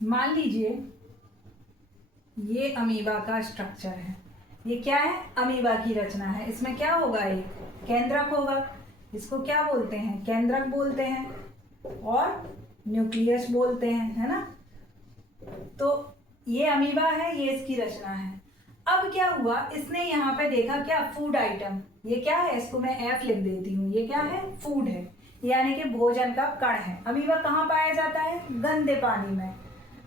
मान लीजिए ये अमीबा का स्ट्रक्चर है। ये क्या है? अमीबा की रचना है। इसमें क्या होगा? एक केंद्रक होगा। इसको क्या बोलते हैं? केंद्रक बोलते हैं और न्यूक्लियस बोलते हैं, है ना। तो ये अमीबा है, ये इसकी रचना है। अब क्या हुआ, इसने यहाँ पे देखा क्या? Food item. ये क्या है? इसको मैं एफ लिख देती हूँ। ये क्या है? फूड है, यानी कि भोजन का कण है। अमीबा कहाँ पाया जाता है? गंदे पानी में।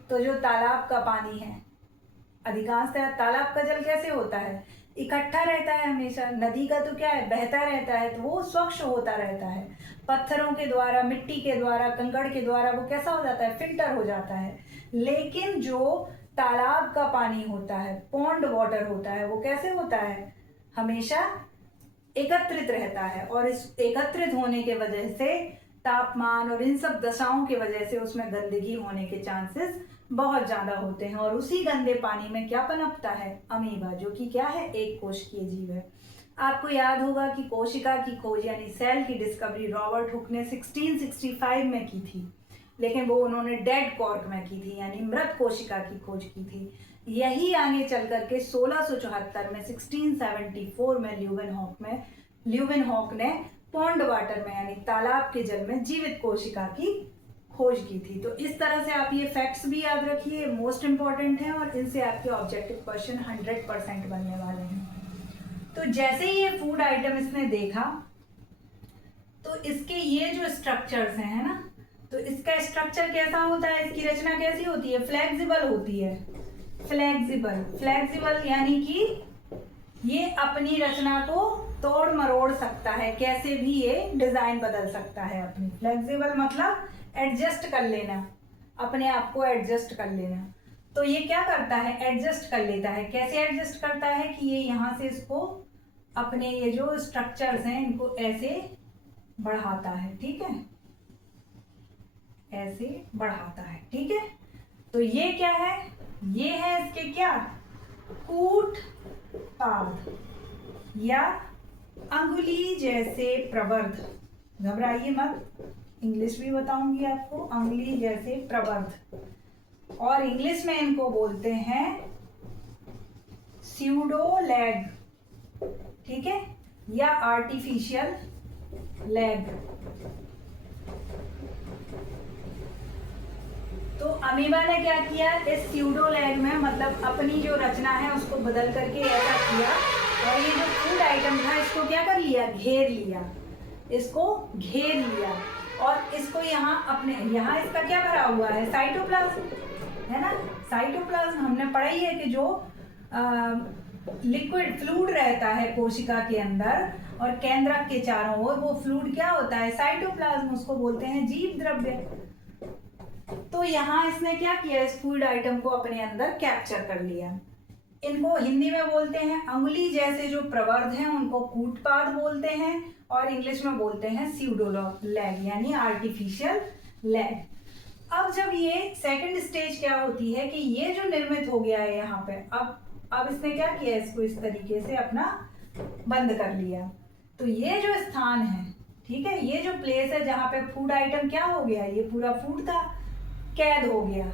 तो जो तालाब का पानी है, अधिकांशतः तालाब का जल कैसे होता है? इकट्ठा रहता है हमेशा। नदी का तो क्या है? बहता रहता है, तो वो स्वच्छ होता रहता है। पत्थरों के द्वारा, मिट्टी के द्वारा, कंकड़ के द्वारा वो कैसा हो जाता है? फिल्टर हो जाता है। लेकिन जो तालाब का पानी होता है, पॉन्ड वाटर होता है, वो कैसे होता है? हमेशा एकत्रित रहता है। और इस एकत्रित होने के वजह से तापमान और इन सब दशाओं की वजह से उसमें गंदगी होने के चांसेस बहुत ज्यादा होते हैं। और उसी गंदे पानी में क्या पनपता है? अमीबा, जो कि क्या है? एक कोशिकीय जीव है। आपको याद होगा कि कोशिका की खोज यानी सेल की डिस्कवरी रॉबर्ट हुक ने 1665 में की थी, लेकिन वो उन्होंने डेड कॉर्क में की थी, यानी मृत कोशिका की खोज की थी। यही आगे चल करके 1674 में 1674 में ल्यूवेनहॉक ने पॉन्ड वाटर में यानी तालाब के जल में जीवित कोशिका की खोज की थी। तो इस तरह से आप ये फैक्ट्स भी याद रखिए, मोस्ट इंपॉर्टेंट हैं और इनसे आपके ऑब्जेक्टिव क्वेश्चन 100% बनने वाले हैं। तो जैसे ही ये फूड आइटम इसने देखा, तो इसके ये जो स्ट्रक्चर्स हैं, है ना, तो इसका स्ट्रक्चर कैसा होता है? इसकी रचना कैसी होती है? फ्लेक्सिबल होती है। फ्लेक्सिबल यानी कि ये अपनी रचना को तोड़ मरोड़ सकता है, कैसे भी ये डिजाइन बदल सकता है अपनी। फ्लेक्सिबल मतलब एडजस्ट कर लेना, अपने आप को एडजस्ट कर लेना। तो ये क्या करता है? एडजस्ट कर लेता है। कैसे एडजस्ट करता है? कि ये यहाँ से इसको अपने ये जो स्ट्रक्चर्स हैं इनको ऐसे बढ़ाता है, ठीक है, ऐसे बढ़ाता है, ठीक है। तो ये क्या है? ये है इसके क्या? कूट पाद या अंगुली जैसे प्रवर्ध। घबराइए मत, इंग्लिश भी बताऊंगी आपको। अंगुली जैसे प्रवर्ध, और इंग्लिश में इनको बोलते हैं स्यूडो लैग, ठीक है, या आर्टिफिशियल लैग। तो अमीबा ने क्या किया? इस स्यूडो लैग में मतलब अपनी जो रचना है उसको बदल करके ऐसा किया, और ये जो फूड आइटम था इसको क्या कर लिया? घेर लिया। इसको घेर लिया और इसको यहाँ अपने, यहाँ इसका क्या भरा हुआ है? साइटोप्लाज्म, है ना। साइटोप्लाज्म हमने पढ़ा ही है कि जो लिक्विड फ्लूइड रहता है कोशिका के अंदर और केंद्रक के चारों ओर, वो फ्लूइड क्या होता है? साइटोप्लाज्म। उसको बोलते हैं जीव द्रव्य। तो यहाँ इसने क्या किया? इस फूड आइटम को अपने अंदर कैप्चर कर लिया। इनको हिंदी में बोलते हैं अंगुली जैसे जो प्रवर्ध हैं उनको कूटपाद बोलते हैं, और इंग्लिश में बोलते हैं स्यूडो लैग यानी आर्टिफिशियल लैग। अब जब ये सेकंड स्टेज क्या होती है कि ये जो निर्मित हो गया है यहाँ पे, अब इसने क्या किया? इसको इस तरीके से अपना बंद कर लिया। तो ये जो स्थान है, ठीक है, ये जो प्लेस है जहाँ पे फूड आइटम क्या हो गया? ये पूरा फूड था, कैद हो गया।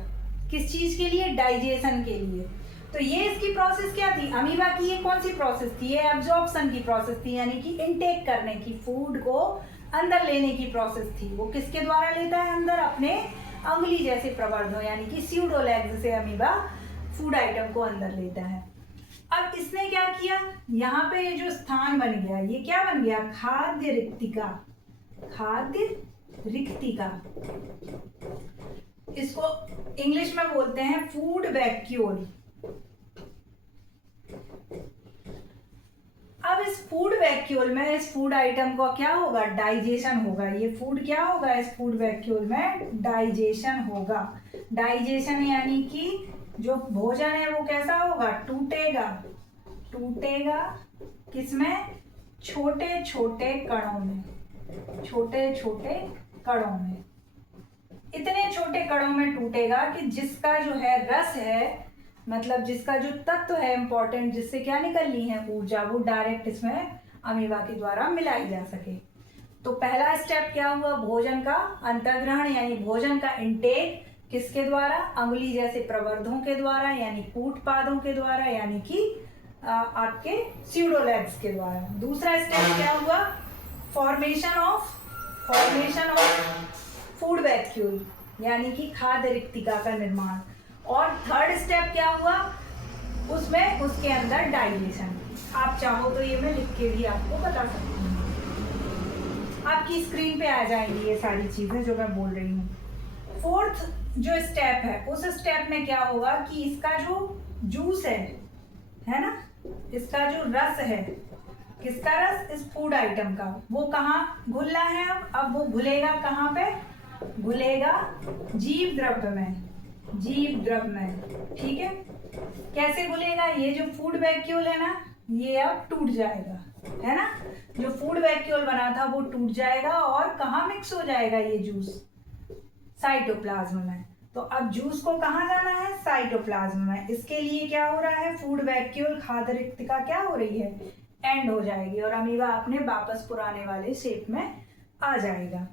किस चीज के लिए? डाइजेशन के लिए। तो ये इसकी प्रोसेस क्या थी? अमीबा की ये कौन सी प्रोसेस थी? ये एब्जॉर्प्शन की प्रोसेस थी, यानी कि इनटेक करने की, फूड को अंदर लेने की प्रोसेस थी। वो किसके द्वारा लेता है अंदर? अपने अंगुली जैसे प्रवर्धों यानी कि स्यूडोलैग से अमीबा फूड आइटम को अंदर लेता है। अब इसने क्या किया? यहाँ पे ये जो स्थान बन गया, ये क्या बन गया? खाद्य रिक्तिका। खाद्य रिक्तिका, इसको इंग्लिश में बोलते हैं फूड वैक्यूल। अब इस फूड वैक्यूल में इस फूड आइटम का क्या होगा? डाइजेशन होगा। ये फूड क्या होगा? इस फूड वैक्यूल में डाइजेशन होगा। डाइजेशन यानी कि जो भोजन है वो कैसा होगा? टूटेगा। टूटेगा किसमें? छोटे छोटे कणों में। छोटे छोटे कणों में, इतने छोटे कणों में टूटेगा कि जिसका जो है रस है, मतलब जिसका जो तत्व है इंपॉर्टेंट, जिससे क्या निकलनी है? ऊर्जा, वो डायरेक्ट इसमें अमीबा के द्वारा मिलाई जा सके। तो पहला स्टेप क्या हुआ? भोजन का अंतर्ग्रहण यानी भोजन का इंटेक किसके द्वारा? अंगुली जैसे प्रवर्धों के द्वारा, यानी कूट पादों के द्वारा, यानी कि आपके स्यूडोलेग्स के द्वारा। दूसरा स्टेप क्या हुआ? फॉर्मेशन ऑफ फूड वैक्यूल, यानी कि खाद्य रिक्तिका का निर्माण। और थर्ड स्टेप क्या हुआ? उसमें उसके अंदर डाइलेशन। आप चाहो तो ये मैं लिख के भी आपको बता सकती हूँ, आपकी स्क्रीन पे आ जाएंगी ये सारी चीजें जो मैं बोल रही हूँ। फोर्थ जो स्टेप है, उस स्टेप में क्या होगा कि इसका जो जूस है ना, इसका जो रस है, किसका रस? इस फूड आइटम का, वो कहाँ घुलना है? अब वो घुलेगा कहाँ पे? घुलेगा जीव द्रव्य में, ठीक है। कैसे घुलेगा? ये जो फूड वैक्यूल है ना, ये अब टूट जाएगा, है ना। जो फूड वैक्यूल बना था वो टूट जाएगा और कहाँ मिक्स हो जाएगा ये जूस? साइटोप्लाज्म में। तो अब जूस को कहाँ जाना है? साइटोप्लाज्म में। इसके लिए क्या हो रहा है? फूड वैक्यूल खाद्य रिक्तिका क्या हो रही है? एंड हो जाएगी और अमीबा अपने वापस पुराने वाले शेप में आ जाएगा।